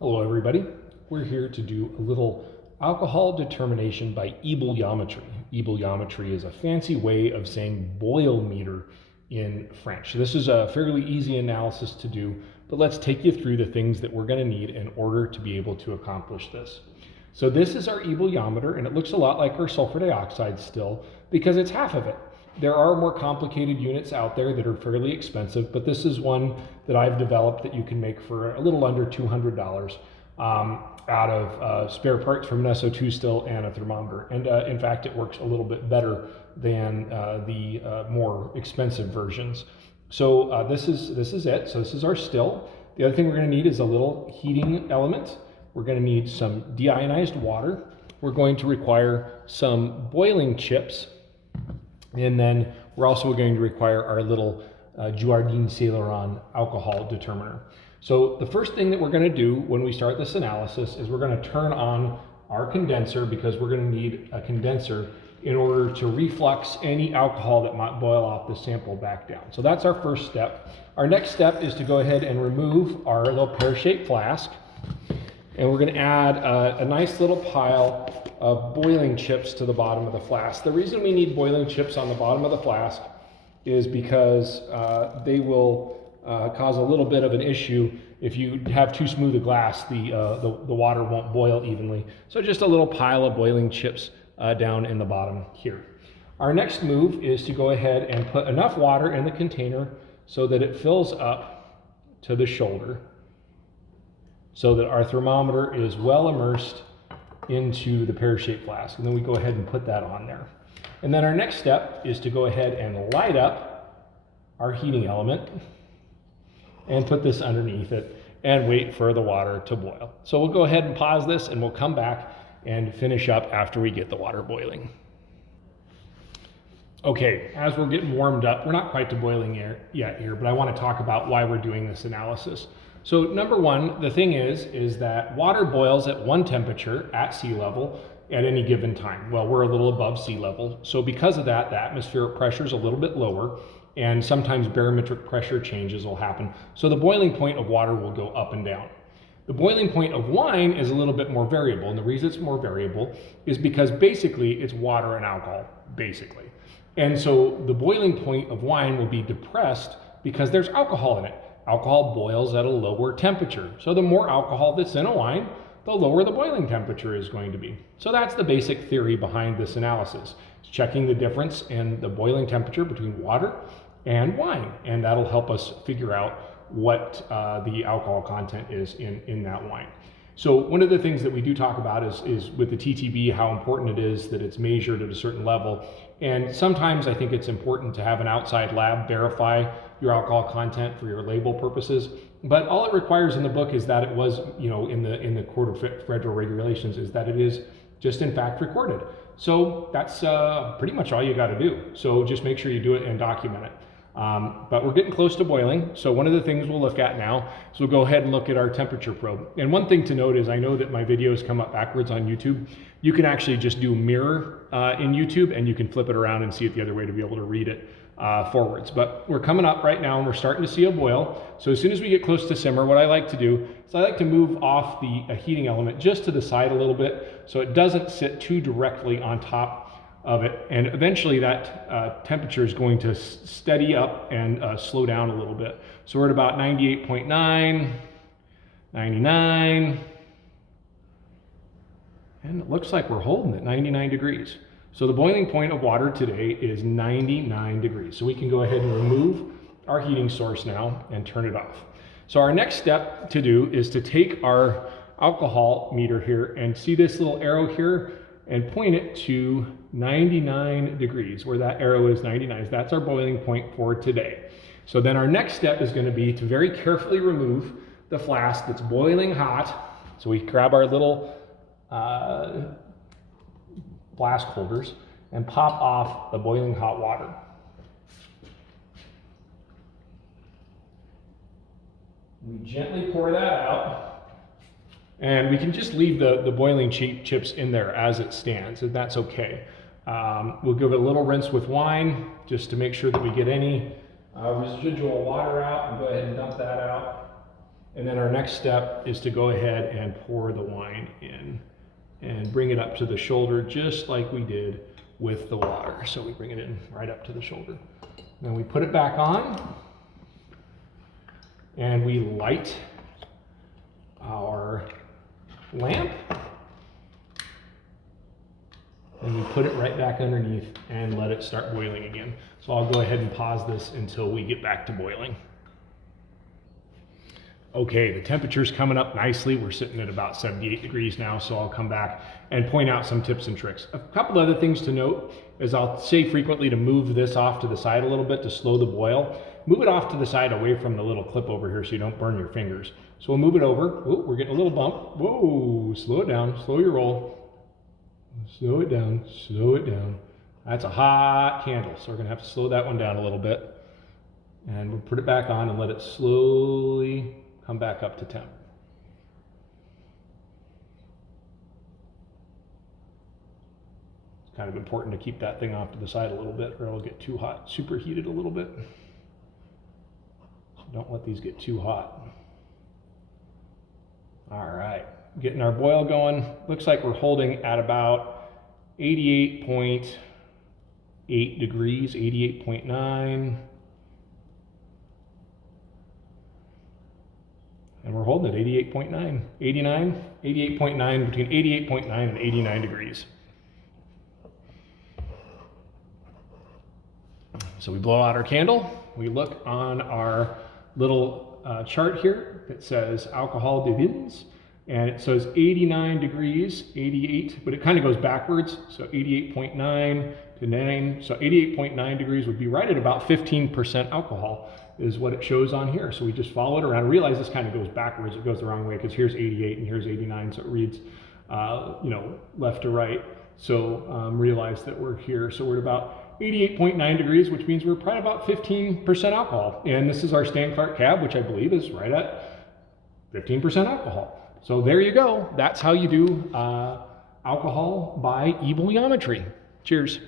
Hello everybody. We're here to do a little alcohol determination by Ebulliometry. Ebulliometry is a fancy way of saying boil meter in French. This is a fairly easy analysis to do, but let's take you through the things that we're going to need in order to be able to accomplish this. So this is our Ebulliometer, and it looks a lot like our sulfur dioxide still because it's half of it. There are more complicated units out there that are fairly expensive, but this is one that I've developed that you can make for a little under $200 out of spare parts from an SO2 still and a thermometer. And in fact, it works a little bit better than the more expensive versions. So this is it. So this is our still. The other thing we're going to need is a little heating element. We're going to need some deionized water. We're going to require some boiling chips. And then we're also going to require our little Jouardin Celeron alcohol determiner. So the first thing that we're going to do when we start this analysis is we're going to turn on our condenser, because we're going to need a condenser in order to reflux any alcohol that might boil off the sample back down. So that's our first step. Our next step is to go ahead and remove our little pear-shaped flask. And we're going to add a nice little pile of boiling chips to the bottom of the flask. The reason we need boiling chips on the bottom of the flask is because they will cause a little bit of an issue. If you have too smooth a glass, the water won't boil evenly. So just a little pile of boiling chips down in the bottom here. Our next move is to go ahead and put enough water in the container so that it fills up to the shoulder, so that our thermometer is well immersed into the pear-shaped flask. And then we go ahead and put that on there. And then our next step is to go ahead and light up our heating element and put this underneath it and wait for the water to boil. So we'll go ahead and pause this and we'll come back and finish up after we get the water boiling. Okay, as we're getting warmed up, we're not quite to boiling yet here, but I want to talk about why we're doing this analysis. So number one, the thing is that water boils at one temperature at sea level at any given time. Well, we're a little above sea level. So because of that, the atmospheric pressure is a little bit lower, and sometimes barometric pressure changes will happen. So the boiling point of water will go up and down. The boiling point of wine is a little bit more variable. And the reason it's more variable is because basically it's water and alcohol, basically. And so the boiling point of wine will be depressed because there's alcohol in it. Alcohol boils at a lower temperature. So the more alcohol that's in a wine, the lower the boiling temperature is going to be. So that's the basic theory behind this analysis. It's checking the difference in the boiling temperature between water and wine. And that'll help us figure out what the alcohol content is in that wine. So one of the things that we do talk about is with the TTB, how important it is that it's measured at a certain level. And sometimes I think it's important to have an outside lab verify your alcohol content for your label purposes. But all it requires in the book is that it was, in the Code of Federal Regulations, is that it is just in fact recorded. So that's pretty much all you got to do. So just make sure you do it and document it. But we're getting close to boiling. So one of the things we'll look at now is we'll go ahead and look at our temperature probe. And one thing to note is I know that my videos come up backwards on YouTube. You can actually just do mirror in YouTube, and you can flip it around and see it the other way to be able to read it forwards. But we're coming up right now and we're starting to see a boil. So as soon as we get close to simmer, what I like to do is I like to move off the heating element just to the side a little bit so it doesn't sit too directly on top of it, and eventually that temperature is going to steady up and slow down a little bit. So we're at about 98.9, 99, and it looks like we're holding at 99 degrees. So the boiling point of water today is 99 degrees. So we can go ahead and remove our heating source now and turn it off. So our next step to do is to take our alcohol meter here and see this little arrow here and point it to 99 degrees, where that arrow is 99. That's our boiling point for today. So then our next step is going to be to very carefully remove the flask that's boiling hot. So we grab our little flask holders and pop off the boiling hot water. We gently pour that out. And we can just leave the boiling chips in there as it stands, and that's okay. We'll give it a little rinse with wine just to make sure that we get any residual water out, and go ahead and dump that out. And then our next step is to go ahead and pour the wine in and bring it up to the shoulder just like we did with the water. So we bring it in right up to the shoulder. Then we put it back on and we light our lamp. And we put it right back underneath and let it start boiling again. So I'll go ahead and pause this until we get back to boiling. Okay, the temperature's coming up nicely. We're sitting at about 78 degrees now, so I'll come back and point out some tips and tricks. A couple other things to note is I'll say frequently to move this off to the side a little bit to slow the boil. Move it off to the side away from the little clip over here so you don't burn your fingers. So we'll move it over. Oh, we're getting a little bump. Whoa, slow it down, slow your roll. Slow it down, slow it down. That's a hot candle, so we're gonna have to slow that one down a little bit. And we'll put it back on and let it slowly come back up to temp. It's kind of important to keep that thing off to the side a little bit or it'll get too hot, superheated a little bit. Don't let these get too hot. All right, getting our boil going. Looks like we're holding at about 88.8 degrees, 88.9. And we're holding at 88.9, 89, 88.9, between 88.9 and 89 degrees. So we blow out our candle. We look on our little chart here that says alcohol de vins, and it says 89 degrees, 88, but it kind of goes backwards. So 88.9 to 9. So 88.9 degrees would be right at about 15% alcohol is what it shows on here. So we just follow it around. Realize this kind of goes backwards. It goes the wrong way because here's 88 and here's 89. So it reads, left to right. So realize that we're here. So we're at about 88.9 degrees, which means we're probably about 15% alcohol. And this is our Stan Clark cab, which I believe is right at 15% alcohol. So there you go. That's how you do alcohol by ebulliometry. Cheers.